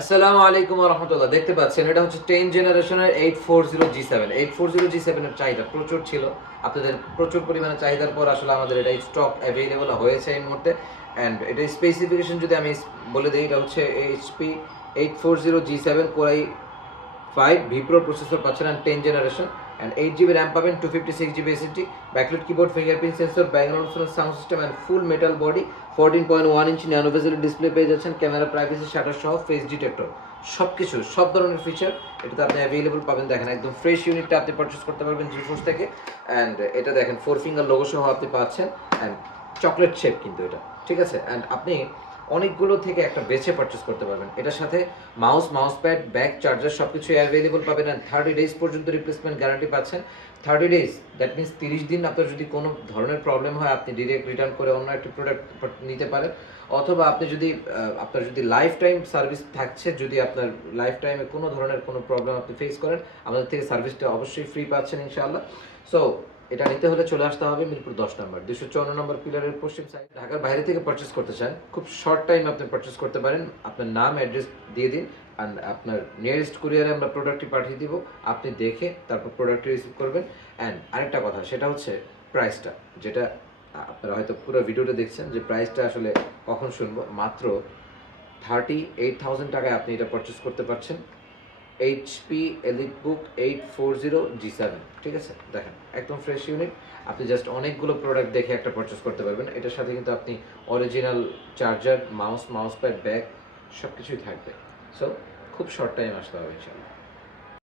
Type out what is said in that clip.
আসসালামু আলাইকুম ওয়া রাহমাতুল্লাহ। দেখতে পাচ্ছেন এটা হচ্ছে 10 জেনারেশনের 840G7। 840G7 এর চাহিদা প্রচুর ছিল। আপনাদের প্রচুর পরিমাণে চাহিদার পর আসলে আমাদের এটা স্টক অ্যাভেইলেবল হয়েছে এই মুহূর্তে। অ্যান্ড এটা স্পেসিফিকেশন যদি আমি বলে দিই, এটা হচ্ছে HP 840G7 core i 5 vPro processor পাচ্ছেন and 10 generation and 8 GB RAM পাবেন, 256 GB SSD, backlight keyboard, fingerprint sensor, background sound system and full metal body, 14.1 inch nano bezel display পেয়ে যাচ্ছেন, ক্যামেরা, প্রাইভেসি শাটার সহ ফেস ডিটেক্টর, সব কিছু সব ধরনের feature এটাতে আপনি অ্যাভেলেবল পাবেন। দেখেন একদম ফ্রেশ ইউনিটটা আপনি পারচেস করতে পারবেন জিফোর্স থেকে। অ্যান্ড এটা দেখেন 4 ফিঙ্গার লোগো সহ আপনি পাচ্ছেন অ্যান্ড চকলেট শেপ কিন্তু এটা, ঠিক আছে। অ্যান্ড আপনি অনেকগুলো থেকে একটা বেছে পারচেস করতে পারবেন। এটার সাথে মাউস প্যাড, ব্যাক, চার্জার সব কিছু অ্যাভেলেবল পাবেন অ্যান্ড 30 ডেজ পর্যন্ত রিপ্লেসমেন্ট গ্যারান্টি পাচ্ছেন। 30 ডেজ, দ্যাট মিনস 30 দিন আপনার যদি কোনো ধরনের প্রবলেম হয় আপনি ডিরেক্ট রিটার্ন করে অন্য একটা প্রোডাক্ট নিতে পারেন। অথবা আপনি যদি আপনার যদি লাইফ টাইম সার্ভিস থাকছে, যদি আপনার লাইফ টাইমে কোনো ধরনের কোনো প্রবলেম আপনি ফেস করেন, আমাদের থেকে সার্ভিসটা অবশ্যই ফ্রি পাচ্ছেন ইনশাআল্লাহ। সো এটা নিতে হলে চলে আসতে হবে মিরপুর 10 নম্বর 254 নম্বর পিলারের পশ্চিম সাইড। ঢাকার বাইরে থেকে পারচেস করতে চান, খুব শর্ট টাইম আপনি পারচেস করতে পারেন। আপনার নাম, অ্যাড্রেস দিয়ে দিন অ্যান্ড আপনার নিয়ারেস্ট কুরিয়ারে আমরা প্রোডাক্টটি পাঠিয়ে দিব। আপনি দেখে তারপর প্রোডাক্টটি রিসিভ করবেন। অ্যান্ড আরেকটা কথা, সেটা হচ্ছে প্রাইসটা, যেটা আপনারা হয়তো পুরো ভিডিওটা দেখছেন, যে প্রাইসটা আসলে কখন শুনবো, মাত্র 38,000 টাকায় আপনি এটা পারচেস করতে পারছেন। এইচপি এলিটবুক 840G7, ঠিক আছে। দেখেন একদম ফ্রেশ ইউনিট। আপনি জাস্ট অনেকগুলো প্রোডাক্ট দেখে একটা পারচেস করতে পারবেন। এটার সাথে কিন্তু আপনি original charger, mouse pad, bag সব কিছুই থাকবে। সো খুব শর্ট টাইম আসতে হবে ইনশাল্লাহ।